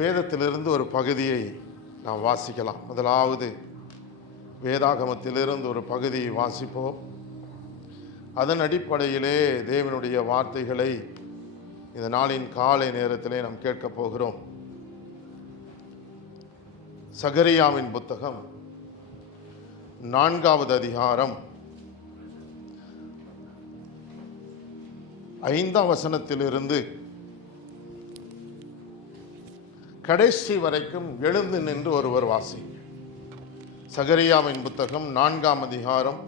வேதத்திலிருந்து ஒரு பகுதியை நாம் வாசிக்கலாம். முதலாவது வேதாகமத்திலிருந்து ஒரு பகுதியை வாசிப்போம். அதன் அடிப்படையிலே தேவனுடைய வார்த்தைகளை இந்த நாளின் காலை நேரத்திலே நாம் கேட்கப் போகிறோம். சகரியாவின் புத்தகம் 4வது அதிகாரம் 5ஆம் வசனத்திலிருந்து கடைசி வரைக்கும் எழுந்து நின்று ஒருவர் வாசி. சகரியாவின் புத்தகம் 4ஆம் அதிகாரம்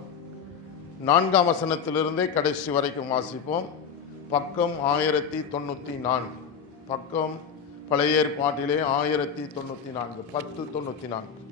4ஆம் வசனத்திலிருந்தே கடைசி வரைக்கும் வாசிப்போம். பக்கம் 1094. பக்கம் பழைய ஏற்பாட்டிலே 1094, 1094.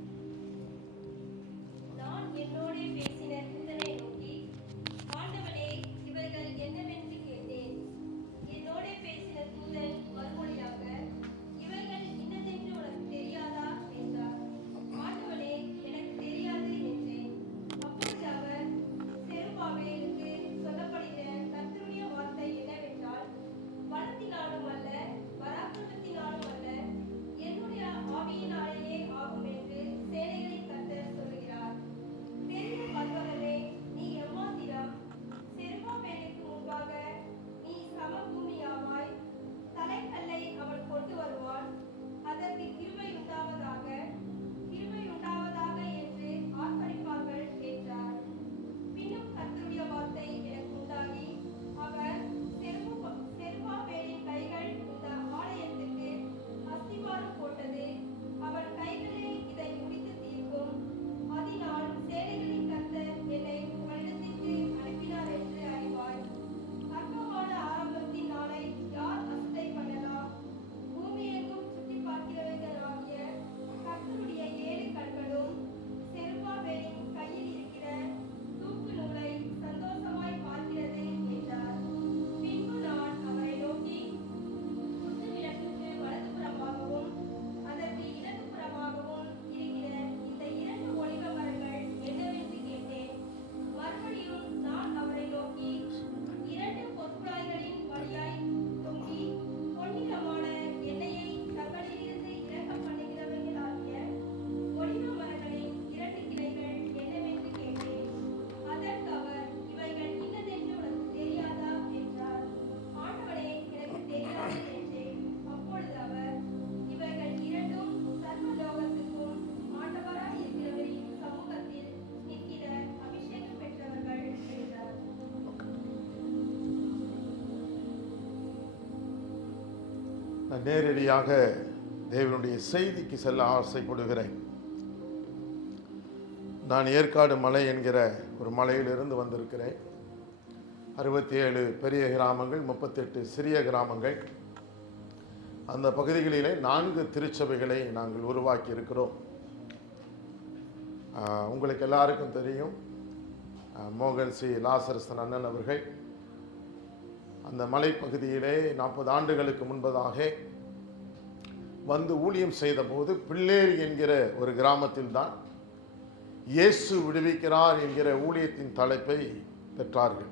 நேரடியாக தேவனுடைய செய்திக்கு செல்ல ஆசைப்படுகிறேன். நான் ஏற்காடு மலை என்கிற ஒரு மலையிலிருந்து வந்திருக்கிறேன். 67 பெரிய கிராமங்கள், 38 சிறிய கிராமங்கள். அந்த பகுதிகளிலே 4 திருச்சபைகளை நாங்கள் உருவாக்கி இருக்கிறோம். உங்களுக்கு எல்லாருக்கும் தெரியும், மோகன் சி லாசரசன் அண்ணன் அவர்கள் அந்த மலைப்பகுதியிலே 40 ஆண்டுகளுக்கு முன்பதாக வந்து ஊழியம் செய்த போது பிள்ளேரி என்கிற ஒரு கிராமத்தில் தான் இயேசு விடுவிக்கிறார் என்கிற ஊழியத்தின் தலைப்பை பெற்றார்கள்.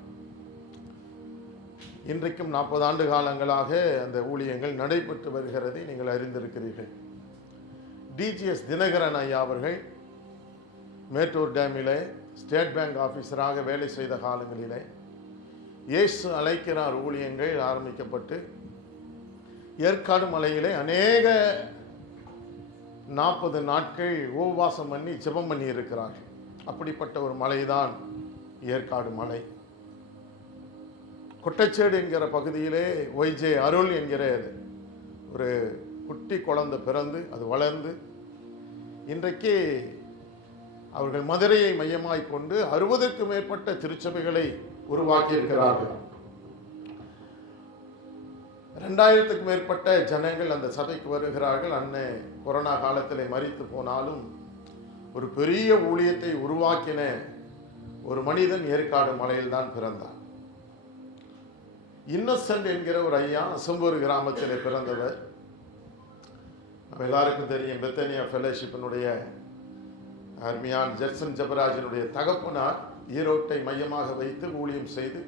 இன்றைக்கும் 40 ஆண்டு காலங்களாக அந்த ஊழியங்கள் நடைபெற்று வருகிறதை நீங்கள் அறிந்திருக்கிறீர்கள். டிஜிஎஸ் தினகரன் ஐயா அவர்கள் மேட்டூர் டேமிலே ஸ்டேட் பேங்க் ஆஃபீஸராக வேலை செய்த காலங்களிலே இயேசு அழைக்கிறார் ஊழியங்கள் ஆரம்பிக்கப்பட்டு ஏற்காடு மலையிலே அநேக 40 நாட்கள் உபவாசம் பண்ணி ஜெபம் பண்ணி இருக்கிறார்கள். அப்படிப்பட்ட ஒரு மலைதான் ஏற்காடு மலை. கொட்டச்சேடு என்கிற பகுதியிலே ஒய்ஜே அருள் என்கிற ஒரு குட்டி குழந்தை பிறந்து அது வளர்ந்து இன்றைக்கு அவர்கள் மதுரையை மையமாய் கொண்டு 60க்கும் மேற்பட்ட திருச்சபைகளை உருவாக்கி இருக்கிறார்கள். 2000க்கும் மேற்பட்ட ஜனங்கள் அந்த சபைக்கு வருகிறார்கள். அண்ணன் கொரோனா காலத்தில் மரித்து போனாலும் ஒரு பெரிய ஊழியத்தை உருவாக்கின ஒரு மனிதன் ஏற்காடு மலையில் தான் பிறந்தார். இன்னசென்ட் என்கிற ஒரு ஐயா அசம்பூர் கிராமத்தில் பிறந்தவர். நம்ம எல்லாருக்கும் தெரியும், பெத்தனியா ஃபெலோஷிப்பினுடைய அருமையான் ஜெர்சன் ஜெபராஜனுடைய தகப்பனார் ஈரோட்டை மையமாக வைத்து ஊழியம் செய்து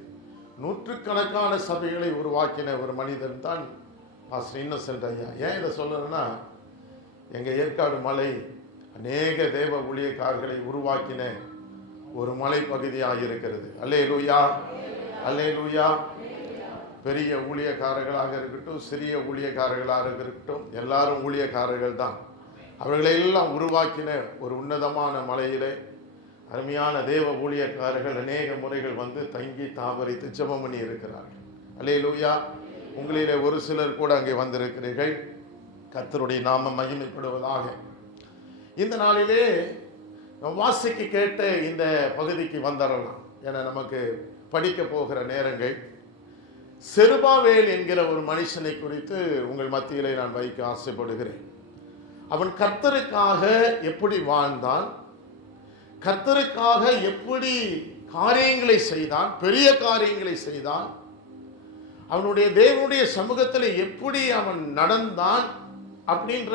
நூற்றுக்கணக்கான சபைகளை உருவாக்கின ஒரு மனிதன் தான் பாஸ்டர் இன்னசென்ட் ஐயா. ஏன் இதை சொல்றேன்னா, எங்கள் ஏற்காடு மலை அநேக தேவ ஊழியக்காரர்களை உருவாக்கின ஒரு மலை பகுதியாக இருக்கிறது. அல்லேலூயா, அல்லேலூயா. பெரிய ஊழியக்காரர்களாக இருக்கட்டும், சிறிய ஊழியக்காரர்களாக இருக்கட்டும், எல்லாரும் ஊழியக்காரர்கள் தான். அவர்களையெல்லாம் உருவாக்கின ஒரு உன்னதமான மலையிலே அருமையான தேவ ஊழியக்காரர்கள் அநேக முறைகள் வந்து தங்கி தாவரித்து ஜெபம் பண்ணி இருக்கிறார்கள். அல்லேலூயா. உங்களிலே ஒரு சிலர் கூட அங்கே வந்திருக்கிறீர்கள். கர்த்தருடைய நாமம் மகிமைப்படுவதாக. இந்த நாளிலே வாசிக்க கேட்ட இந்த பகுதிக்கு வந்துடலாம். என நமக்கு படிக்க போகிற நேரங்கள் செருபாவேல் என்கிற ஒரு மனுஷனை குறித்து உங்கள் மத்தியிலே நான் வைக்க ஆசைப்படுகிறேன். அவன் கர்த்தருக்காக எப்படி வாழ்ந்தான், கர்த்தருக்காக எப்படி காரியங்களை செய்தான், பெரிய காரியங்களை செய்தான், அவனுடைய தேவனுடைய சமூகத்தில் எப்படி அவன் நடந்தான் அப்படின்ற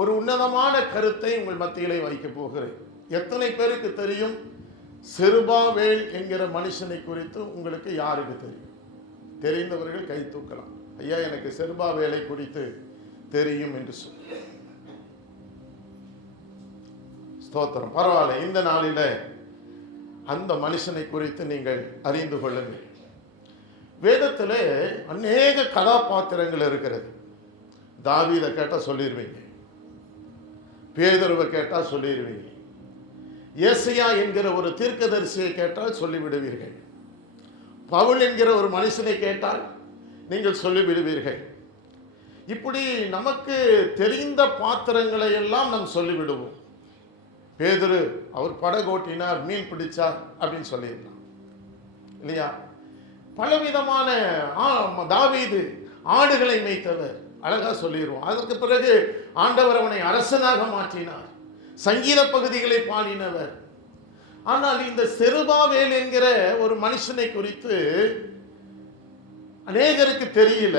ஒரு உன்னதமான கருத்தை உங்கள் மத்தியிலே வைக்க போகிறேன். எத்தனை பேருக்கு தெரியும் செருபாவேல் என்கிற மனுஷனை குறித்து? உங்களுக்கு யாருக்கு தெரியும்? தெரிந்தவர்கள் கை தூக்கலாம். ஐயா, எனக்கு செருபாவேலை குறித்து தெரியும் என்று சொல்ல. ஸ்தோத்திரம். பரவாயில்ல. இந்த நாளில அந்த மனுஷனை குறித்து நீங்கள் அறிந்து கொள்ளுங்கள். வேதத்திலே அநேக கதாபாத்திரங்கள் இருக்கிறது. தாவீதை கேட்டால் சொல்லிடுவீங்க, பேதுருவை கேட்டால் சொல்லிடுவீங்க, ஏசாயா என்கிற ஒரு தீர்க்கதரிசியை கேட்டால் சொல்லிவிடுவீர்கள், பவுல் என்கிற ஒரு மனுஷனை கேட்டால் நீங்கள் சொல்லிவிடுவீர்கள். இப்படி நமக்கு தெரிந்த பாத்திரங்களை எல்லாம் நாம் சொல்லிவிடுவோம். பேதுரு அவர் படகோட்டினார், மீன் பிடிச்சார் அப்படின்னு சொல்லிடலாம் இல்லையா? பலவிதமான தாவீது ஆடுகளை மேய்த்தவர், அழகா சொல்லிடுவோம். அதற்கு பிறகு ஆண்டவர் அவனை அரசனாக மாற்றினார், சங்கீத பகுதிகளை பாடினவர். ஆனால் இந்த செருபாவேல் என்கிற ஒரு மனுஷனை குறித்து அநேகருக்கு தெரியல.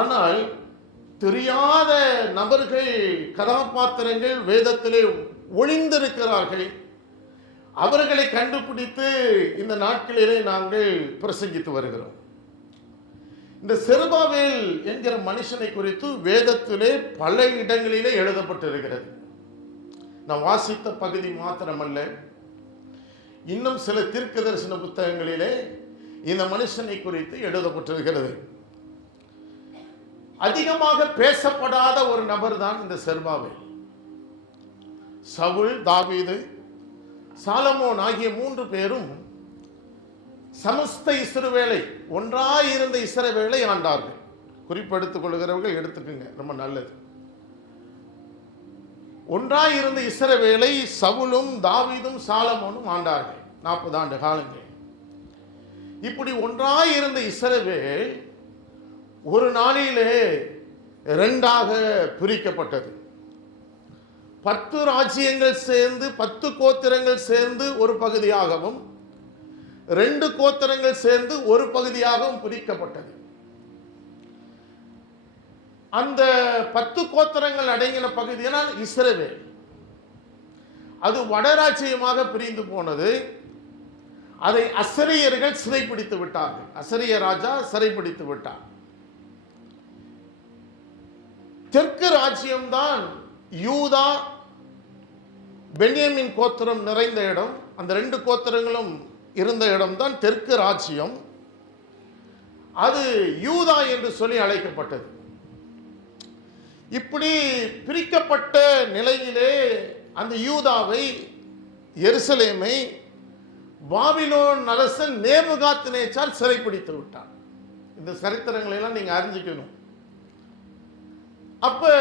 ஆனால் தெரியாத நபர்கள், கதாபாத்திரங்கள் வேதத்திலே ஒளிந்திருக்கிறார்கள். அவர்களை கண்டுபிடித்து இந்த நாட்களிலே நாங்கள் பிரசங்கித்து வருகிறோம். இந்த செருபாவேல் என்கிற மனுஷனை குறித்து வேதத்திலே பல இடங்களிலே எழுதப்பட்டிருக்கிறது. நான் வாசித்த பகுதி மாத்திரமல்ல, இன்னும் சில தீர்க்க தரிசன புத்தகங்களிலே இந்த மனுஷனை குறித்து எழுதப்பட்டிருக்கிறது. அதிகமாக பேசப்படாத ஒரு நபர் தான் இந்த செருபாவேல். சவுல், தாவீது, சாலமோன் ஆகிய 3 பேரும் சமஸ்த இஸ்ரவேலை, ஒன்றாயிருந்த இஸ்ரவேலை ஆண்டார்கள். குறிப்பெடுத்துக் கொள்கிறவர்கள் எடுத்துக்குங்க, ரொம்ப நல்லது. ஒன்றாயிருந்த இஸ்ரவேலை சவுலும் தாவீதும் சாலமோனும் ஆண்டார்கள் 40 ஆண்டு காலங்கள். இப்படி ஒன்றாயிருந்த இஸ்ரவேல் ஒரு நாளிலே 2ஆக பிரிக்கப்பட்டது. 10 ராஜ்யங்கள் சேர்ந்து, 10 கோத்திரங்கள் சேர்ந்து ஒரு பகுதியாகவும், 2 கோத்திரங்கள் சேர்ந்து ஒரு பகுதியாகவும் பிரிக்கப்பட்டது. அந்த 10 கோத்திரங்கள் அடங்கின பகுதியினால் இஸ்ரவேல். அது வடராஜ்யமாக பிரிந்து போனது. அதை அசரியர்கள் சிறைப்பிடித்து விட்டார்கள். அசரிய ராஜா சிறைப்பிடித்து விட்டார். தெற்கு ராஜ்யம்தான் யூதா, பென்யமீன் கோத்திரம் நிறைந்த இடம். அந்த 2 கோத்திரங்களும் இருந்த இடம்தான் தெற்கு ராஜ்யம். அது யூதா என்று சொல்லி அழைக்கப்பட்டது. இப்படி பிரிக்கப்பட்ட நிலையிலே அந்த யூதாவை, எருசலேமை பாபிலோன் அரசன் நேபுகாத்நேச்சார் சிறைப்பிடித்து விட்டார். இந்த சரித்திரங்களை எல்லாம் நீங்க அறிஞ்சிக்கணும். அப்ப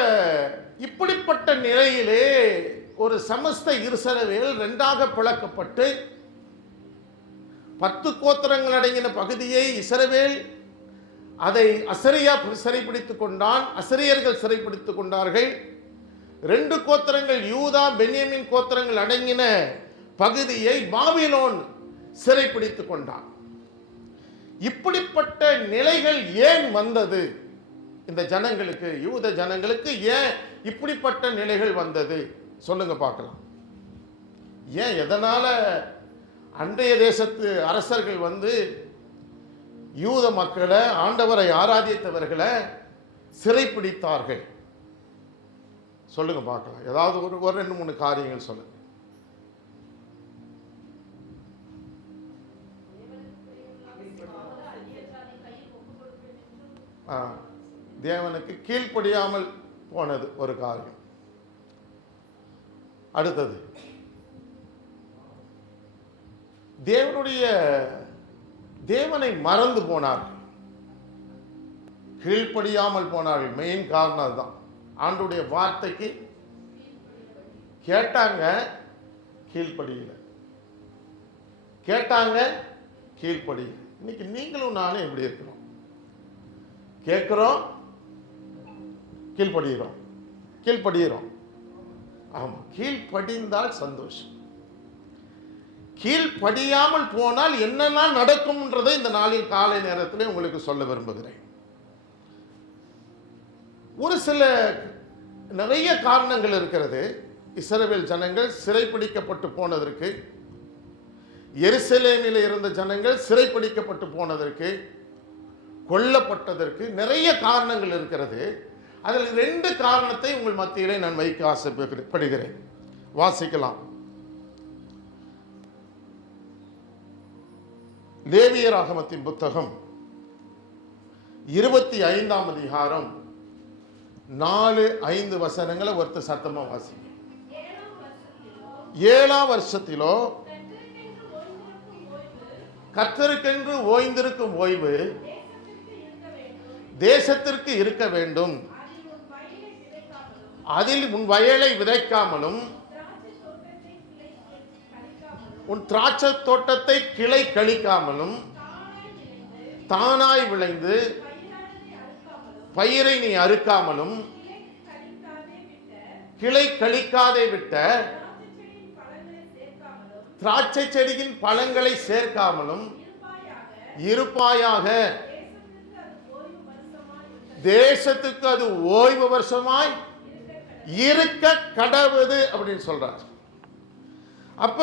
இப்படிப்பட்ட நிலையிலே ஒரு சமஸ்த இஸ்ரவேல் 2ஆக பிளக்கப்பட்டு 10 கோத்திரங்கள் அடங்கின பகுதியை இஸ்ரவேல், அதை அசரியா சிறைப்பிடித்துக் கொண்டான், அசரியர்கள் சிறைப்பிடித்துக் கொண்டார்கள். 2 கோத்திரங்கள் யூதா, பென்யமீன் கோத்திரங்கள் அடங்கின பகுதியை பாபிலோன் சிறைப்பிடித்துக் கொண்டான். இப்படிப்பட்ட நிலைகள் ஏன் வந்தது? இந்த ஜனங்களுக்கு, யூத ஜனங்களுக்கு ஏன் இப்படிப்பட்ட நிலைகள் வந்தது? சொல்லுங்க பார்க்கலாம். ஏன், எதனால அன்றைய தேசத்து அரசர்கள் வந்து யூத மக்களை, ஆண்டவரை ஆராதித்தவர்களை சிறைப்பிடித்தார்கள். சொல்லுங்க பார்க்கலாம். ஏதாவது ஒரு 2-3 காரியங்கள் சொல்லுங்க. தேவனுக்கு கீழ்ப்படியாமல் போனது ஒரு காரியம். அடுத்தது, தேவனை மறந்து போனார்கள், கீழ்ப்படியாமல் போனார்கள். மெயின் காரணம் அதுதான். ஆண்டவருடைய வார்த்தைக்கு கேட்டாங்க, கீழ்ப்படியல. கேட்டாங்க, கீழ்ப்படியல. இன்னைக்கு நீங்களும் நானும் எப்படி இருக்கிறோம்? கேட்கிறோம், கீழ்ப்படுகிறோம். ஆமா, கீழ்ப்படிந்தால் சந்தோஷம். கீழ்ப்படியாமல் போனால் என்னெல்லாம் நடக்கும்ன்றதை இந்த நாளின் காலை நேரத்தில் உங்களுக்கு சொல்ல விரும்புகிறேன். ஒரு சில நிறைய காரணங்கள் இருக்கிறது. இஸ்ரவேல் ஜனங்கள் சிறைப்பிடிக்கப்பட்டு போனதற்கு, எருசலேமில் இருந்த ஜனங்கள் சிறைப்பிடிக்கப்பட்டு போனதற்கு, கொல்லப்பட்டதற்கு நிறைய காரணங்கள் இருக்கிறது. அதில் 2 காரணத்தை உங்கள் மத்தியிலே நான் வைக்க ஆசைப்படுகிறேன். வாசிக்கலாம். லேவியராகமத்தின் புத்தகம் 25ஆம் அதிகாரம் 4-5 வசனங்களை ஒருத்தர் சத்தமா வாசிங்க. 7ஆம் வருஷத்திலோ கர்த்தருக்கென்று ஓய்ந்திருக்கும் ஓய்வு தேசத்திற்கு இருக்க வேண்டும். அதில் உன் வயலை விதைக்காமலும் உன் திராட்சை தோட்டத்தை கிளை கழிக்காமலும் தானாய் விளைந்து பயிரை நீ அறுக்காமலும் கிளை கழிக்காதே விட்ட திராட்சை செடியின் பழங்களை சேர்க்காமலும் இருப்பாயாக. தேசத்துக்கு அது ஓய்வு வருஷமாய் இருக்க கடவுது அப்படின்னு சொல்றார். அப்ப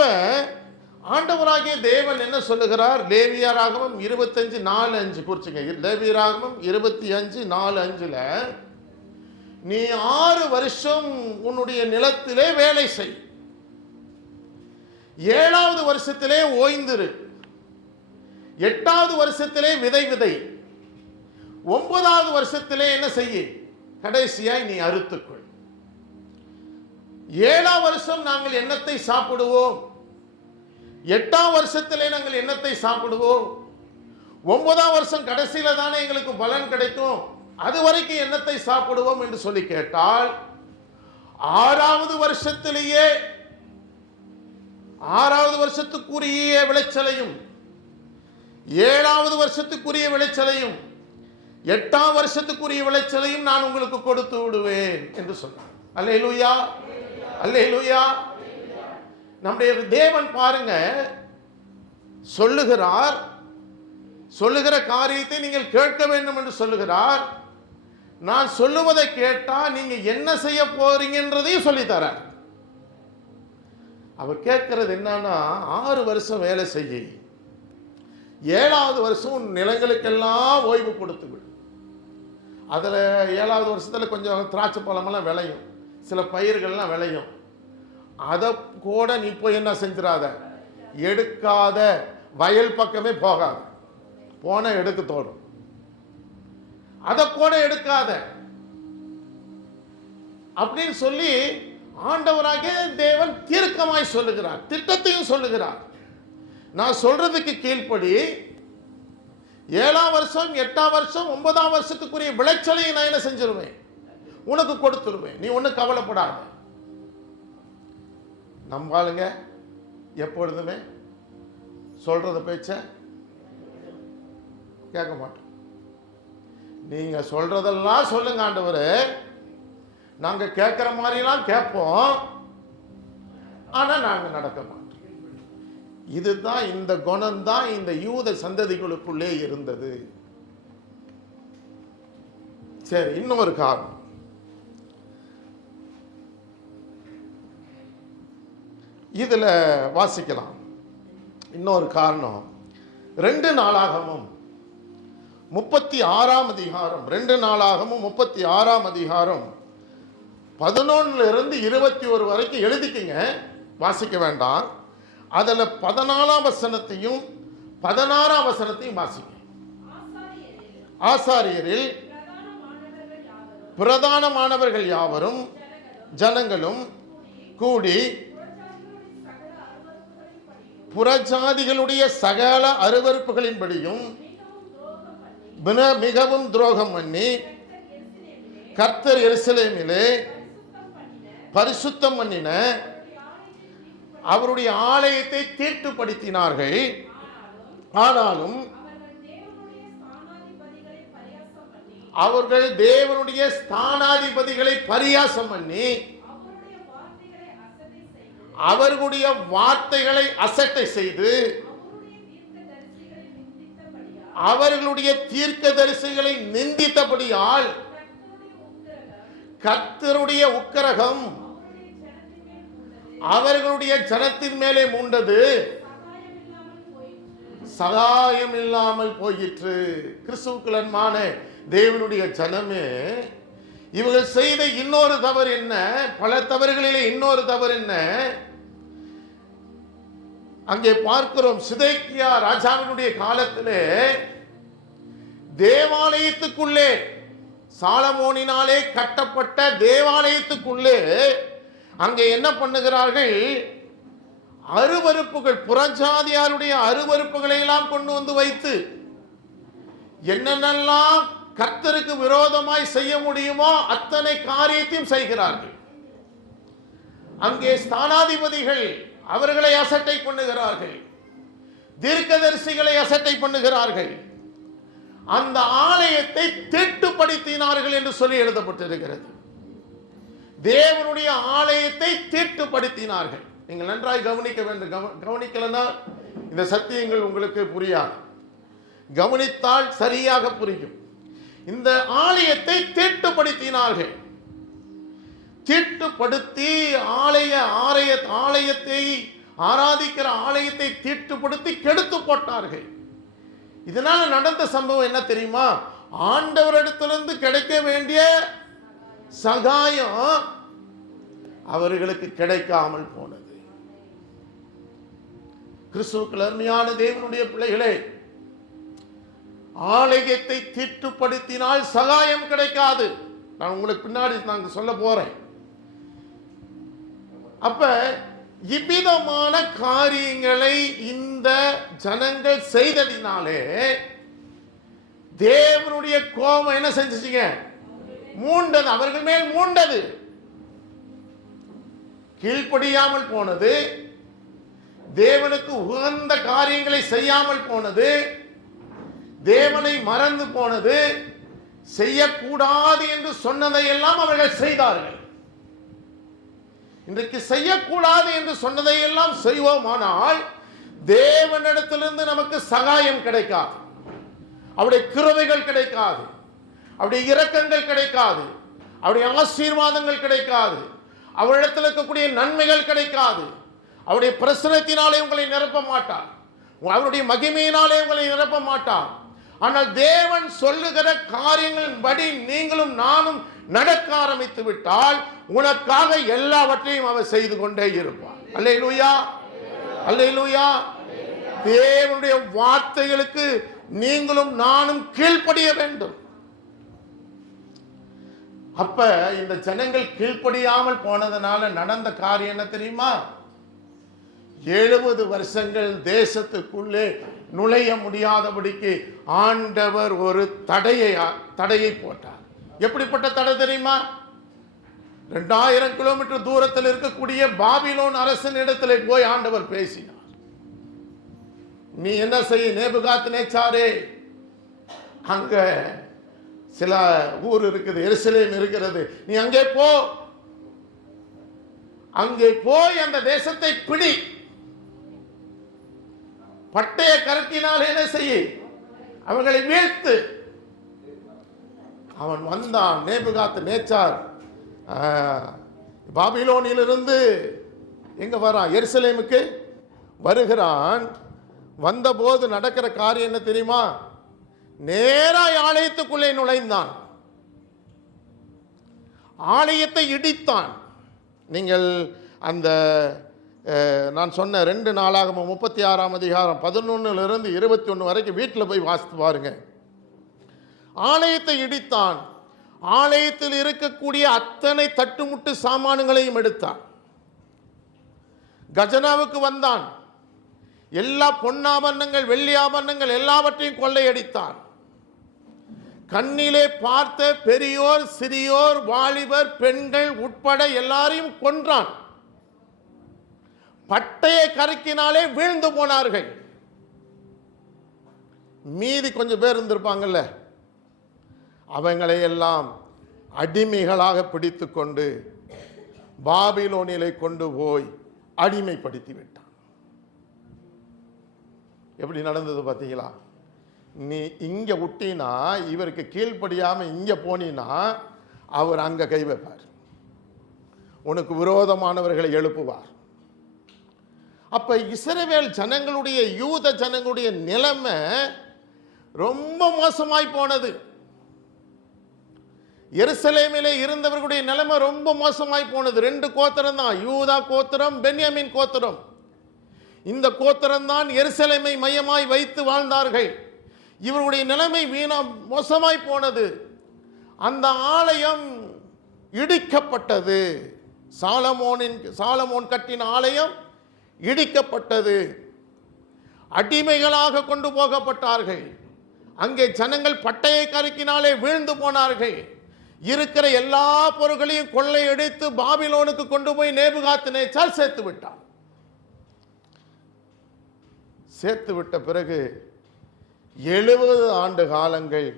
ஆண்டவராகிய தேவன் என்ன சொல்லுகிறார்? லேவியராகமம் 25:4-5 குறிச்சுங்க. லேவியராகமம் 25:4-5 நீ 6 வருஷம் உன்னுடைய நிலத்திலே வேலை செய், 7வது வருஷத்திலே ஓய்ந்திரு, 8வது வருஷத்திலே விதை, 9வது வருஷத்திலே என்ன செய்ய? கடைசியாய் நீ அறுத்துக்கொள். 7ஆம் வருஷம் நாங்கள் எண்ணத்தை சாப்பிடுவோம், 8ஆம் வருஷத்திலே நாங்கள் எண்ணத்தை சாப்பிடுவோம், 9ஆம் வருஷம் கடைசியில தானே எங்களுக்கு பலன் கிடைக்கும், அது வரைக்கும் எண்ணத்தை சாப்பிடுவோம் என்று சொல்லி கேட்டால், 6வது வருஷத்திலேயே 6வது வருஷத்துக்குரிய விளைச்சலையும் 7வது வருஷத்துக்குரிய விளைச்சலையும் 8ஆம் வருஷத்துக்குரிய விளைச்சலையும் நான் உங்களுக்கு கொடுத்து விடுவேன் என்று சொன்னார். அல்லேலூயா, அல்லேலூயா. நம்முடைய தேவன் பாருங்க, சொல்லுகிற காரியத்தை நீங்கள் கேட்க வேண்டும் என்று சொல்லுகிறார். நான் சொல்லுவதை கேட்டா நீங்க என்ன செய்ய போறீங்கன்றதையும் சொல்லித்தரார். அவர் கேட்கிறது என்னன்னா, 6 வருஷம் வேலை செய்ய, 7வது வருஷம் நிலங்களுக்கெல்லாம் ஓய்வு கொடுத்து விடு. அதில் 7வது வருஷத்தில் கொஞ்சம் திராட்சை பழமெல்லாம் விளையும், சில பயிர்கள்லாம் விளையும். அதை கூட நீ போய் என்ன செஞ்சிடாத, எடுக்காத, வயல் பக்கமே போகாத, போன எடுக்க தோடும், அதை கூட எடுக்காத அப்படின்னு சொல்லி ஆண்டவராகிய தேவன் தீர்க்கமாய் சொல்லுகிறார். திட்டத்தையும் சொல்லுகிறார். நான் சொல்றதுக்கு கீழ்ப்படி 7ஆம் வருஷம், 8ஆம் வருஷம், 9ஆம் வருஷத்துக்குரிய விளைச்சலை நான் என்ன செஞ்சிருவேன், உனக்கு கொடுத்துருவேன். நீ ஒன்றும் கவலைப்படாத. நம்பாளுங்க எப்பொழுதுமே சொல்றத பேச்ச கேட்க மாட்டோம். நீங்க சொல்றதெல்லாம் சொல்லுங்க ஆண்டவரே, நாங்க கேட்கிற மாதிரிலாம் கேட்போம், ஆனா நாங்க நடக்க மாட்டோம். இதுதான், இந்த குணம்தான் இந்த யூத சந்ததிகளுக்குள்ளே இருந்தது. சரி, இன்னொரு காரணம். இதுல வாசிக்கலாம். இன்னொரு காரணம் 2 நாளாகமும் 36ஆம் அதிகாரம், 2 நாளாகமும் 36ஆம் அதிகாரம் 11 21 வரைக்கும் எழுதிக்கிங்க, வாசிக்க வேண்டாம். அதில் 14ஆம் வசனத்தையும் 16ஆம் வசனத்தையும் வாசிக்க. ஆசாரியரில் பிரதானமானவர்கள் யாவரும் ஜனங்களும் கூடி புறஜாதிகளுடைய சகல அருவருப்புகளின்படியும் மிகவும் துரோகம் பண்ணி கர்த்தர் எருசலேமிலே பரிசுத்தம் பண்ணின அவருடைய ஆலயத்தை தீட்டுப்படுத்தினார்கள். ஆனாலும் அவர்கள் தேவனுடைய ஸ்தானாதிபதிகளை பரியாசம் பண்ணி அவர்களுடைய வார்த்தைகளை அசட்டை செய்து அவர்களுடைய தீர்க்கதரிசிகளை நிந்தித்தபடியால் கர்த்தருடைய உக்கிரகம் அவர்களுடைய ஜனத்தின் மேலே மூண்டது, சகாயம் இல்லாமல் போயிற்று. கிறிஸ்துவுக்குள்ளான தேவனுடைய ஜனமே, இவர்கள் செய்த இன்னொரு தவறு என்ன? பல தவறுகளிலே இன்னொரு தவறு என்ன? அங்கே பார்க்கிறோம், சிதேக்கியா ராஜாவினுடைய காலத்திலே தேவாலயத்துக்குள்ளே, சாலமோனினாலே கட்டப்பட்ட தேவாலயத்துக்குள்ளே அங்கே என்ன பண்ணுகிறார்கள்? அருவருப்புகள், புறஜாதியாருடைய அருவருப்புகளை எல்லாம் கொண்டு வந்து வைத்து என்னென்னலாம் கர்த்தருக்கு விரோதமாய் செய்ய முடியுமோ அத்தனை காரியத்தையும் செய்கிறார்கள். அங்கே ஸ்தானாதிபதிகள் அவர்களை அசட்டை பண்ணுகிறார்கள், தீர்க்கதரிசிகளை அசட்டை பண்ணுகிறார்கள், அந்த ஆலயத்தை தீட்டுப்படுத்தினார்கள் என்று சொல்லி எழுதப்பட்டிருக்கிறது. தேவனுடைய ஆலயத்தை தீட்டுப்படுத்தினார்கள். நீங்கள் நன்றாய் கவனிக்க வேண்டும். கவனிக்கலன்னா இந்த சத்தியங்கள் உங்களுக்கு புரியாது. கவனித்தால் சரியாக புரியும். இந்த ஆலயத்தை தீட்டுப்படுத்தினார்கள். தீட்டுப்படுத்தி ஆலயத்தை ஆராதிக்கிற ஆலயத்தை தீட்டுப்படுத்தி கெடுத்து போட்டார்கள். இதனால நடந்த சம்பவம் என்ன தெரியுமா? ஆண்டவரிடத்திலிருந்து கிடைக்க வேண்டிய சகாயம் அவர்களுக்கு கிடைக்காமல் போனது. கிறிஸ்துவுக்குள் அருமையான தேவனுடைய பிள்ளைகளே, ஆலயத்தை தீட்டுப்படுத்தினால் சகாயம் கிடைக்காது. நான் உங்களுக்கு பின்னாடி நான் சொல்ல போறேன். அப்ப இவ்விதமான காரியங்களை இந்த ஜனங்கள் செய்ததினாலே தேவனுடைய கோபம் என்ன செஞ்சுச்சுங்க? மூண்டது, அவர்கள் மேல் மூண்டது. கீழ்ப்படியாமல் போனது, தேவனுக்கு உகந்த காரியங்களை செய்யாமல் போனது, தேவனை மறந்து போனது, செய்யக்கூடாது என்று சொன்னதையெல்லாம் அவர்கள் செய்தார்கள். இன்றைக்கு செய்யக்கூடாது என்று சொன்னதையெல்லாம் செய்வோமானால் தேவனிடத்திலிருந்து நமக்கு சகாயம் கிடைக்காது, அவருடைய கிருபைகள் கிடைக்காது, அவருடைய இரக்கங்கள் கிடைக்காது, அவருடைய ஆசீர்வாதங்கள் கிடைக்காது, அவரிடத்தில் இருக்கக்கூடிய நன்மைகள் கிடைக்காது. அவருடைய பிரசனத்தினாலே உங்களை நிரப்ப மாட்டார், அவருடைய மகிமையினாலே உங்களை நிரப்ப மாட்டார். ஆனால் தேவன் சொல்லுகிற காரியங்களின் படி நீங்களும் நானும் நடக்க ஆரம்பித்து விட்டால் உனக்காக எல்லாவற்றையும் அவர் செய்து கொண்டே இருப்பார். அல்லேலூயா, அல்லேலூயா. தேவனுடைய வார்த்தைகளுக்கு நீங்களும் நானும் கீழ்ப்படிய வேண்டும். அப்ப இந்த ஜனங்கள் கீழ்ப்படியாமல் போனதுனால நடந்த காரியம் என்ன தெரியுமா? 70 வருஷங்கள் தேசத்துக்குள்ளே நுழைய முடியாதபடிக்கு ஆண்டவர் ஒரு தடையை போட்டார். எப்படிப்பட்ட தடை தெரியுமா? 2000 கிலோமீட்டர் தூரத்தில் இருக்கக்கூடிய பாபிலோன் அரசன் இடத்துல போய் ஆண்டவர் பேசினார். நீ என்ன செய்ய நேபுகாத்நேச்சாரே, அங்க சில ஊர் இருக்குது, எருசலேம் இருக்கிறது, நீ அங்கே போ, அங்கே போய் அந்த தேசத்தை பிடி, பட்டய கரத்தினால் என்ன செய்ய, அவர்களை வீழ்த்து. அவன் வந்தான். நேபுகாத்நேச்சார் பாபிலோனிலிருந்து எங்க வரான்? எருசலேமுக்கு வருகிறான். வந்தபோது நடக்கிற காரியம் என்ன தெரியுமா? நேராய் ஆலயத்துக்குள்ளே நுழைந்தான், ஆலயத்தை இடித்தான். நீங்கள் அந்த நான் சொன்ன 2 நாளாகமம் 36ஆம் அதிகாரம் 11 21 வரைக்கும் வீட்டில் போய் வாசித்து பாருங்க. ஆலயத்தை இடித்தான், ஆலயத்தில் இருக்கக்கூடிய அத்தனை தட்டுமுட்டு சாமான்களையும் எடுத்தான், கஜனாவுக்கு வந்தான், எல்லா பொன்னாபரணங்கள் வெள்ளி ஆபரணங்கள் எல்லாவற்றையும் கொள்ளையடித்தான். கண்ணிலே பார்த்த பெரியோர் சிறியோர் வாலிபர் பெண்கள் உட்பட எல்லாரையும் கொன்றான். பட்டையை கருக்கினாலே வீழ்ந்து போனார்கள். மீதி கொஞ்சம் பேர் இருந்திருப்பாங்கல்ல, அவங்களை எல்லாம் அடிமைகளாக பிடித்து கொண்டு பாபிலோனிலே கொண்டு போய் அடிமைப்படுத்தி விட்டான். எப்படி நடந்தது பார்த்தீங்களா? நீ இங்க விட்டினா, இவருக்கு கீழ்ப்படியாம இங்க போனீனா அவர் அங்க கை வைப்பார், உனக்கு விரோதமானவர்களை எழுப்புவார். அப்ப இஸ்ரவேல் ஜனங்களுடைய, யூத ஜனங்களுடைய நிலைமை ரொம்ப மோசமாய் போனது. எருசலேமிலே இருந்தவர்களுடைய நிலைமை ரொம்ப மோசமாய் போனது. 2 கோத்திரம் தான், யூதா கோத்திரம், பென்யாமின் கோத்திரம். இந்த கோத்திரம் தான் எருசலேமை மையமாய் வைத்து வாழ்ந்தார்கள். இவருடைய நிலைமை வீணா மோசமாய் போனது. அந்த ஆலயம் இடிக்கப்பட்டது. சாலமோன் கட்டின ஆலயம் இடிக்கப்பட்டது. அடிமைகளாக கொண்டு போகப்பட்டார்கள். அங்கே ஜனங்கள் பட்டையை கருக்கினாலே வீழ்ந்து போனார்கள். இருக்கிற எல்லா பொருட்களையும் கொள்ளையடித்து பாபிலோனுக்கு கொண்டு போய் நேபுகாத்நேச்சார் சேர்த்து விட்டார். சேர்த்து விட்ட பிறகு 70 ஆண்டு காலங்கள்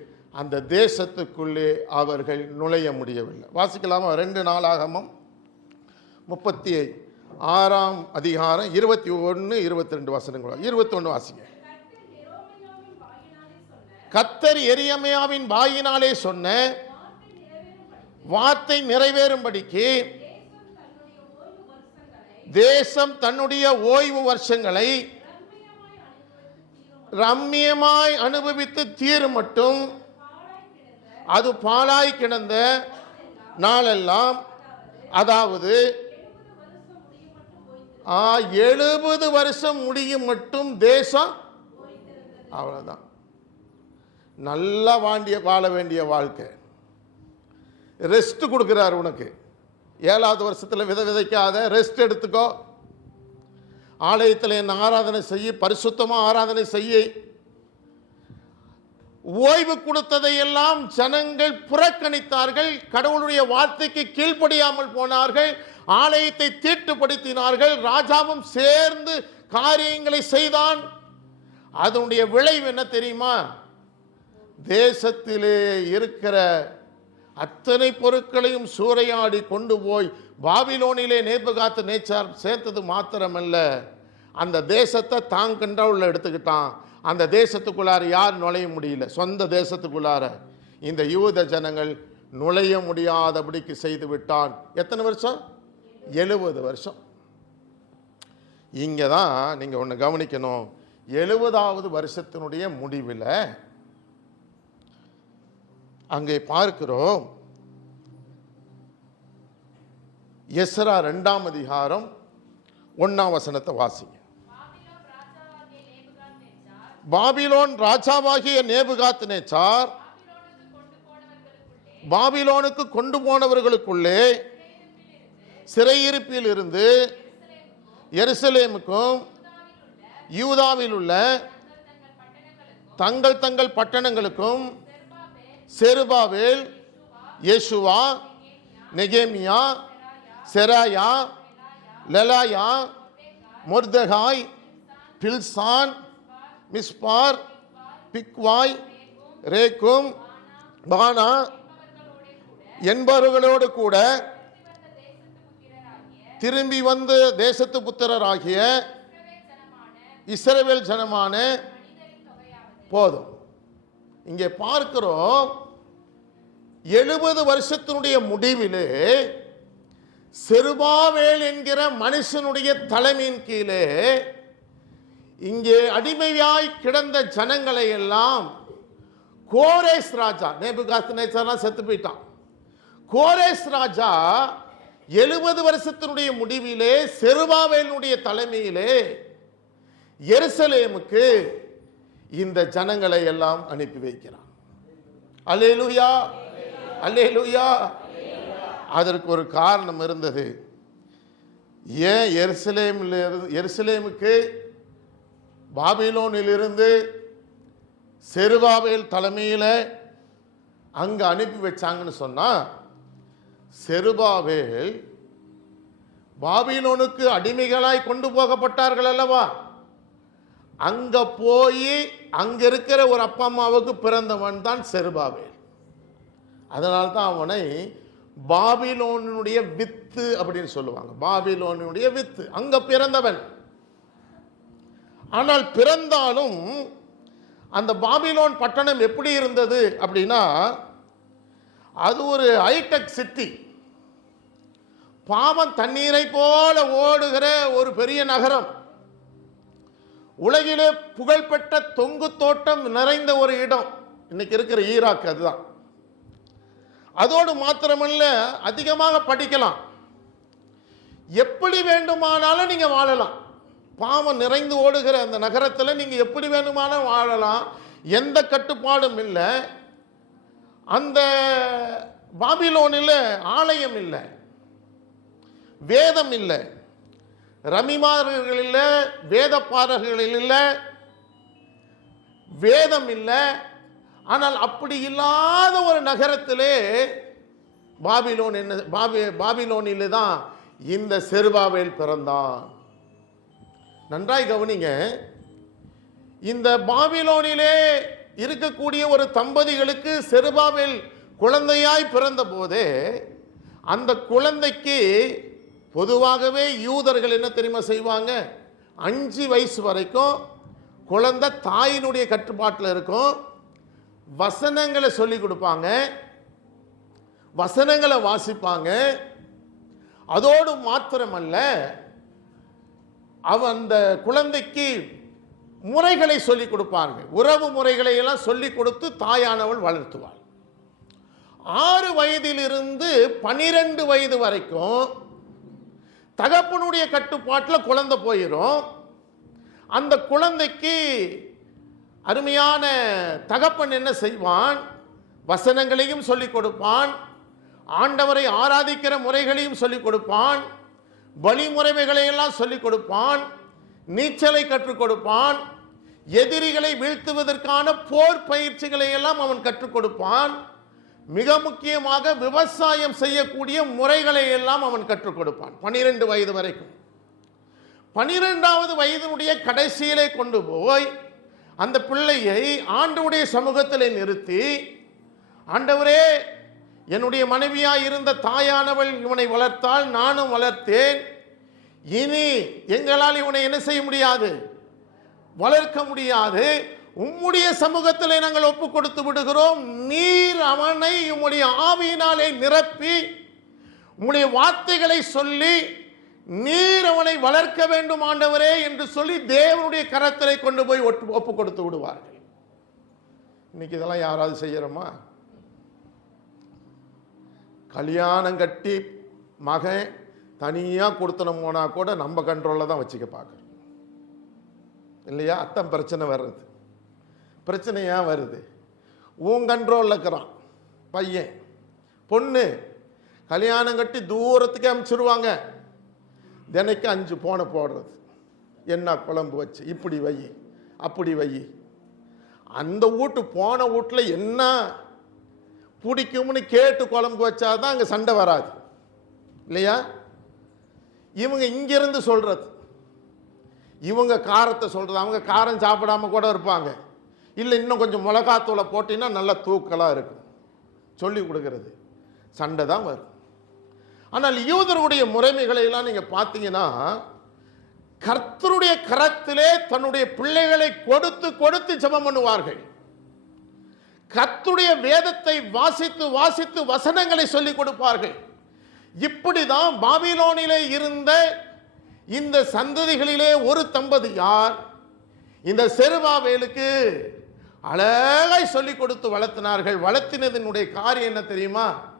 அந்த தேசத்துக்குள்ளே அவர்கள் நுழைய முடியவில்லை. வாசிக்கலாமா? 2 நாளாகமம் 36ஆம் அதிகாரம் 21 22 வசனங்கள். 21 வாசிங்க. கர்த்தர் எரேமியாவின் வாயினாலே சொன்ன வார்த்தை நிறைவேறும்படிக்கு தேசம் தன்னுடைய ஓய்வு வருஷங்களை ரம்மியமாய் அனுபவித்து தீரும் மட்டும் அது பாழாய் கிடந்த நாளெல்லாம், அதாவது 70 வருஷம் முடியும் மட்டும் தேசம், அவ்வளவுதான். நல்லா வாழ வேண்டிய வாழ்க்கை. ரெஸ்ட் கொடுக்கிறார் உனக்கு. 7வது வருஷத்தில் விதைக்காத, ரெஸ்ட் எடுத்துக்கோ. ஆலயத்தில் என்ன ஆராதனை செய்ய, பரிசுத்தமாக ஆராதனை செய்ய. ஓய்வு கொடுத்ததை எல்லாம் ஜனங்கள் புறக்கணித்தார்கள். கடவுளுடைய வார்த்தைக்கு கீழ்ப்படியாமல் போனார்கள். ஆலயத்தை தீட்டுப்படுத்தினார்கள். ராஜாவும் சேர்ந்து காரியங்களை செய்தான். அதனுடைய விளைவு என்ன தெரியுமா? தேசத்திலே இருக்கிற அத்தனை பொருட்களையும் சூறையாடி கொண்டு போய் பாபிலோனிலே நேபுகாத்நேச்சார் சேர்த்தது மாத்திரமல்ல, அந்த தேசத்தை தான் கண்ட்ரோல்ல எடுத்துக்கிட்டான். அந்த தேசத்துக்குள்ளார யார் நுழைய முடியல. சொந்த தேசத்துக்குள்ளார இந்த யூத ஜனங்கள் நுழைய முடியாதபடிக்கு செய்து விட்டான். எத்தனை வருஷம்? 70 வருஷம். இங்கே தான் நீங்கள் ஒன்று கவனிக்கணும். 70வது வருஷத்தினுடைய முடிவில் அங்கே பார்க்கிறோம், எஸ்ரா 2ஆம் அதிகாரம் 1ஆம் வசனத்தை வாசிங்க. பாபிலோன் ராஜாவாகிய நேபுகாத்நேச்சார் பாபிலோனுக்கு கொண்டு போனவர்களுக்குள்ளே சிறையிருப்பில் இருந்து எருசலேமுக்கும் யூதாவில் உள்ள தங்கள் தங்கள் பட்டணங்களுக்கும் செருபாபேல், யேசுவா, நெகேமியா, செராயா, லெலாயா, மொர்தெகாய், பில்சான், மிஸ்பார், பிக்வாய், ரேக்கும், பானா என்பவர்களோடு கூட திரும்பி வந்து தேசத்து புத்திரராகிய இஸ்ரவேல் ஜனமான போதும். இங்கே பார்க்கிறோம், 70 வருஷத்தினுடைய முடிவிலே செருபாவேல் என்கிற மனுஷனுடைய தலைமையின் கீழே இங்கே அடிமையாய் கிடந்த ஜனங்களை எல்லாம் கோரேஸ் ராஜா, நேபுகாத்நேச்சார்லாம் செத்து போயிட்டான். கோரேஸ் ராஜா 70 வருஷத்தினுடைய முடிவிலே செருபாபேலுடைய தலைமையிலே எருசலேமுக்கு இந்த ஜனங்களை எல்லாம் அனுப்பி வைக்கிறான். அல்லேலூயா, அல்லேலூயா. அதற்கு ஒரு காரணம் இருந்தது. ஏன் எருசலேமுக்கு பாபிலோனிலிருந்து செருபாபேல் தலைமையில் அங்க அனுப்பி வச்சாங்கன்னு சொன்னா, செருபாபேல் பாபிலோனுக்கு அடிமைகளாய் கொண்டு போகப்பட்டார்கள் அல்லவா? அங்க போய் அங்க இருக்கிற ஒரு அப்பா அம்மாவுக்கு பிறந்தவன் தான் செருபாபேல். அதனால்தான் அவனை பாபிலோனுடைய வித்து அப்படின்னு சொல்லுவாங்க. பாபிலோனுடைய வித்து, அங்க பிறந்தவன். ஆனால் பிறந்தாலும் அந்த பாபிலோன் பட்டணம் எப்படி இருந்தது அப்படின்னா, அது ஒரு ஹைடெக் சிட்டி, பாவம் தண்ணீரை போல ஓடுகிற ஒரு பெரிய நகரம், உலகிலே புகழ்பெற்ற தொங்கு தோட்டம் நிறைந்த ஒரு இடம் இன்னைக்கு இருக்கிற ஈராக். அதுதான். அதோடு மாத்திரமல்ல, அதிகமாக படிக்கலாம், எப்படி வேண்டுமானாலும் நீங்க வாழலாம். பாவம் நிறைந்து ஓடுகிற அந்த நகரத்தில் நீங்க எப்படி வேண்டுமானாலும் வாழலாம், எந்த கட்டுப்பாடும் இல்லை. அந்த பாபிலோனில் ஆலயம் இல்லை, வேதம் இல்லை, ரமிமார்கள் இல்லை, வேத பாரகர்கள் இல்லை, வேதம் இல்லை. ஆனால் அப்படி இல்லாத ஒரு நகரத்திலே பாபிலோனிலே தான் இந்த செருபாபேல் பிறந்தான். நன்றாய் கவனிங்க. இந்த பாபிலோனிலே இருக்கக்கூடிய ஒரு தம்பதிகளுக்கு செருபாபேல் குழந்தையாய் பிறந்த போதே, அந்த குழந்தைக்கு பொதுவாகவே யூதர்கள் என்ன தெரியுமா செய்வாங்க? 5 வயசு வரைக்கும் குழந்தை தாயினுடைய கட்டுப்பாட்டில் இருக்கும். வசனங்களை சொல்லி கொடுப்பாங்க, வசனங்களை வாசிப்பாங்க. அதோடு மாத்திரமல்ல, அந்த குழந்தைக்கு முறைகளை சொல்லிக் கொடுப்பார்கள். உறவு முறைகளை எல்லாம் சொல்லிக் கொடுத்து தாயானவள் வளர்த்துவாள். 6 வயதிலிருந்து 12 வயது வரைக்கும் தகப்பனுடைய கட்டுப்பாட்டில் குழந்தை போயிடும். அந்த குழந்தைக்கு அருமையான தகப்பன் என்ன செய்வான்? வசனங்களையும் சொல்லிக் கொடுப்பான், ஆண்டவரை ஆராதிக்கிற முறைகளையும் சொல்லிக் கொடுப்பான், வழிமுறைகளை எல்லாம் சொல்லிக் கொடுப்பான், நீச்சலை கற்றுக் கொடுப்பான், எதிரிகளை வீழ்த்துவதற்கான போர் பயிற்சிகளை எல்லாம் அவன் கற்றுக் கொடுப்பான். மிக முக்கியமாக விவசாயம் செய்யக்கூடிய முறைகளை எல்லாம் அவன் கற்றுக் கொடுப்பான் 12 வயது வரைக்கும். 12வது வயதினுடைய கடைசியிலே கொண்டு போய் அந்த பிள்ளையை ஆண்டவருடைய சமூகத்தில் நிறுத்தி, ஆண்டவரே, என்னுடைய மனைவியாய் இருந்த தாயானவள் இவனை வளர்த்தால், நானும் வளர்த்தேன், இனி எங்களால் இவனை என்ன செய்ய முடியாது? வளர்க்க முடியாது. உம்முடைய சமூகத்தில் நாங்கள் ஒப்பு கொடுத்து விடுகிறோம். நீர் அவனை உம்முடைய ஆவியினாலே நிரப்பி, உம்முடைய வார்த்தைகளை சொல்லி நீர் அவனை வளர்க்க வேண்டும் ஆண்டவரே என்று சொல்லி தேவனுடைய கரத்திலே கொண்டு போய் ஒப்பு கொடுத்து விடுவார்கள். இன்னைக்கு இதெல்லாம் யாராவது செய்யறோமா? கல்யாணம் கட்டி மகன் தனியாக கொடுத்தனம் போனா கூட நம்ம கண்ட்ரோலில் தான் வச்சுக்க பார்க்குறோம் இல்லையா? அத்தம் பிரச்சனை வர்றது. பிரச்சனை ஏன் வருது? உன் கண்ட்ரோலில் இருக்கிறான் பையன். பொண்ணு கல்யாணம் கட்டி தூரத்துக்கு அனுப்பிச்சிருவாங்க. தினைக்கு 5 போனை போடுறது, என்ன குழம்பு வச்சு, இப்படி வை அப்படி வை. அந்த வீட்டு போன வீட்டில் என்ன பிடிக்கும்னு கேட்டு குழம்பு வச்சாதான் அங்கே சண்டை வராது இல்லையா? இவங்க இங்கிருந்து சொல்றது, இவங்க காரத்தை சொல்றது, அவங்க காரம் சாப்பிடாம கூட இருப்பாங்க. இல்லை இன்னும் கொஞ்சம் மிளகாத்தூளை போட்டிங்கன்னா நல்லா தூக்கலாக இருக்கும் சொல்லி கொடுக்கறது. சண்டை தான் வரும். ஆனால் யூதருடைய முறைமைகளை எல்லாம் நீங்க பார்த்தீங்கன்னா, கர்த்தருடைய கரத்திலே தன்னுடைய பிள்ளைகளை கொடுத்து கொடுத்து ஜெபம் பண்ணுவார்கள். கர்த்தருடைய வேதத்தை வாசித்து வாசித்து வசனங்களை சொல்லிக் கொடுப்பார்கள். இப்படிதான் பாபிலோனிலே இருந்த இந்த சந்ததிகளிலே ஒரு தம்பதியார் இந்த செருபாபேலுக்கு அழகாய் சொல்லிக் கொடுத்து வளர்த்தினார்கள். வளர்த்தினதனுடைய காரியம் என்ன தெரியுமா?